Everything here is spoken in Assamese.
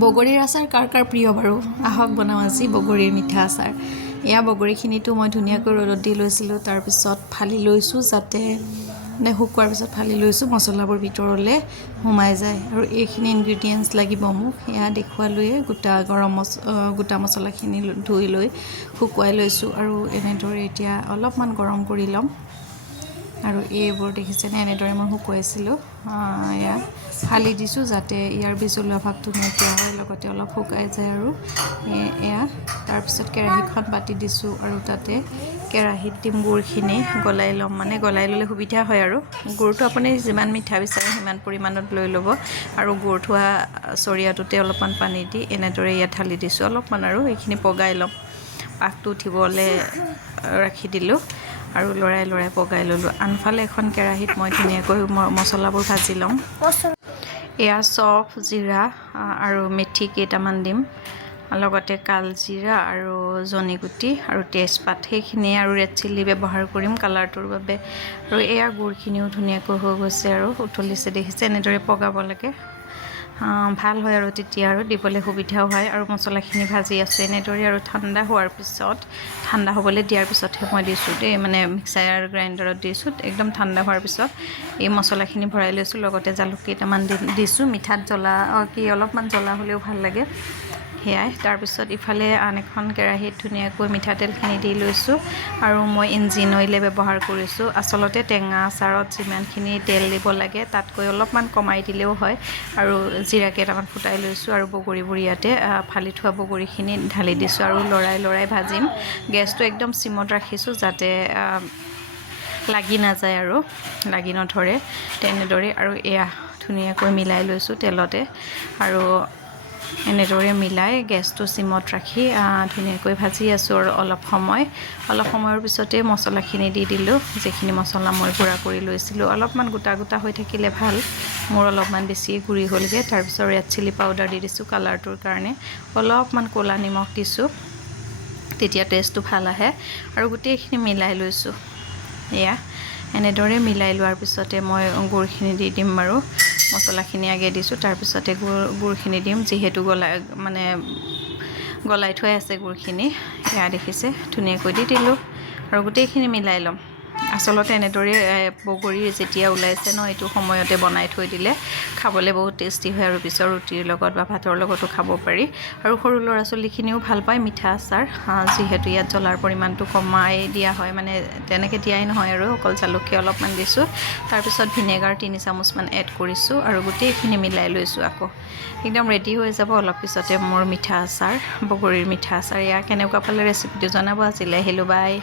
বগৰীৰ আচাৰ কাৰ কাৰ প্ৰিয় বাৰু আহক বনাওঁ আজি বগৰীৰ মিঠা আচাৰ। এয়া বগৰীখিনিতো মই ধুনীয়াকৈ ৰ'দত দি লৈছিলোঁ, তাৰপিছত ফালি লৈছোঁ যাতে শুকোৱাৰ পিছত ফালি লৈছোঁ মছলাবোৰ ভিতৰলৈ সোমাই যায়। আৰু এইখিনি ইনগ্ৰিডিয়েণ্টছ লাগিব মোক, এয়া দেখুৱালৈয়ে গোটা মছলাখিনি ধুই লৈ শুকুৱাই লৈছোঁ আৰু এনেদৰে এতিয়া অলপমান গৰম কৰি ল'ম। আৰু এইবোৰ দেখিছেনে এনেদৰে মই শুকুৱাইছিলোঁ, এয়া ফালি দিছোঁ যাতে ইয়াৰ বিজলুৱা ভাৱটো নাইকিয়া হয়, লগতে অলপ শুকাই যায়। আৰু এয়া তাৰপিছত কেৰাহীখন পাতি দিছোঁ আৰু তাতে কেৰাহীত দিম গুড়খিনি গলাই ল'ম, মানে গলাই ল'লে সুবিধা হয়। আৰু গুড়টো আপুনি যিমান মিঠা বিচাৰে সিমান পৰিমাণত লৈ ল'ব। আৰু গুড় থোৱা চৰিয়াটোতে অলপমান পানী দি এনেদৰে ইয়াত ঢালি দিছোঁ অলপমান, আৰু এইখিনি পগাই ল'ম। পাকটো উঠিবলৈ ৰাখি দিলোঁ আৰু লৰাই পগাই ল'লোঁ। আনফালে এখন কেৰাহীত মই ধুনীয়াকৈ মছলাবোৰ ভাজি ল'ম। এয়া চফ, জিৰা আৰু মেথি কেইটামান দিম, লগতে কালজিৰা আৰু জনিগুটি আৰু তেজপাত সেইখিনিয়ে, আৰু ৰেড চিলি ব্যৱহাৰ কৰিম কালাৰটোৰ বাবে। আৰু এয়া গুড়খিনিও ধুনীয়াকৈ হৈ গৈছে আৰু উতলিছে, দেখিছে এনেদৰে পগাব লাগে, ভাল হয় আৰু তেতিয়া আৰু দিবলৈ সুবিধাও হয়। আৰু মছলাখিনি ভাজি আছোঁ এনেদৰে, আৰু ঠাণ্ডা হ'বলৈ দিয়াৰ পিছতহে মই দিছোঁ দেই, মানে মিক্সাৰ গ্ৰাইণ্ডাৰত দিছোঁ। একদম ঠাণ্ডা হোৱাৰ পিছত এই মছলাখিনি ভৰাই লৈছোঁ, লগতে জালুক কেইটামান দিছোঁ। মিঠাত অলপমান জ্বলা হ'লেও ভাল লাগে, সেয়াই। তাৰপিছত ইফালে আন এখন কেৰাহীত ধুনীয়াকৈ মিঠাতেলখিনি দি লৈছোঁ, আৰু মই ইঞ্জিন অইলে ব্যৱহাৰ কৰিছোঁ। আচলতে টেঙা আচাৰত যিমানখিনি তেল দিব লাগে তাতকৈ অলপমান কমাই দিলেও হয়। আৰু জিৰা কেইটামান ফুটাই লৈছোঁ, আৰু বগৰীবোৰ ইয়াতে ফালি থোৱা বগৰীখিনি ঢালি দিছোঁ, আৰু লৰাই ভাজিম। গেছটো একদম চিমত ৰাখিছোঁ যাতে লাগি নাযায় আৰু লাগি নধৰে তেনেদৰে। আৰু এয়া ধুনীয়াকৈ মিলাই লৈছোঁ তেলতে, আৰু এনেদৰে মিলাই গেছটো চিমত ৰাখি ধুনীয়াকৈ ভাজি আছোঁ। আৰু অলপ সময়ৰ পিছতে মছলাখিনি দি দিলোঁ, যিখিনি মছলা মই গুড়া কৰি লৈছিলোঁ। অলপমান গোটা হৈ থাকিলে ভাল, মোৰ অলপমান বেছিয়ে গুড়ি হ'লগৈ। তাৰপিছত ৰেড চিলি পাউডাৰ দি দিছোঁ কালাৰটোৰ কাৰণে, অলপমান ক'লা নিমখ দিছোঁ, তেতিয়া টেষ্টটো ভাল আহে। আৰু গোটেইখিনি মিলাই লৈছোঁ। এয়া এনেদৰে মিলাই লোৱাৰ পিছতে মই গুড়খিনি দি দিম বাৰু। মছলাখিনি আগে দিছোঁ, তাৰপিছতে গুড়খিনি দিম, যিহেতু গলাই থোৱাই আছে গুড়খিনি। এয়া দেখিছে ধুনীয়াকৈ দি দিলোঁ, আৰু গোটেইখিনি মিলাই ল'ম। আচলতে এনেদৰে বগৰী যেতিয়া ওলাইছে ন, এইটো সময়তে বনাই থৈ দিলে খাবলৈ বহুত টেষ্টি হয়, আৰু পিছৰ ৰুটিৰ লগত বা ভাতৰ লগতো খাব পাৰি। আৰু সৰু ল'ৰা ছোৱালীখিনিও ভাল পায় মিঠা আচাৰ, যিহেতু ইয়াত জ্বলাৰ পৰিমাণটো কমাই দিয়া হয়, মানে তেনেকৈ দিয়াই নহয়, আৰু অকল জালুকীয়া অলপমান দিছোঁ। তাৰপিছত ভিনেগাৰ 3 চামুচমান এড কৰিছোঁ, আৰু গোটেইখিনি মিলাই লৈছোঁ। আকৌ একদম ৰেডি হৈ যাব অলপ পিছতে মোৰ মিঠা আচাৰ, বগৰীৰ মিঠা আচাৰ। এয়া কেনেকুৱা পালে ৰেচিপিটো জনাব। আজিলৈ আহিলোঁ, বাই।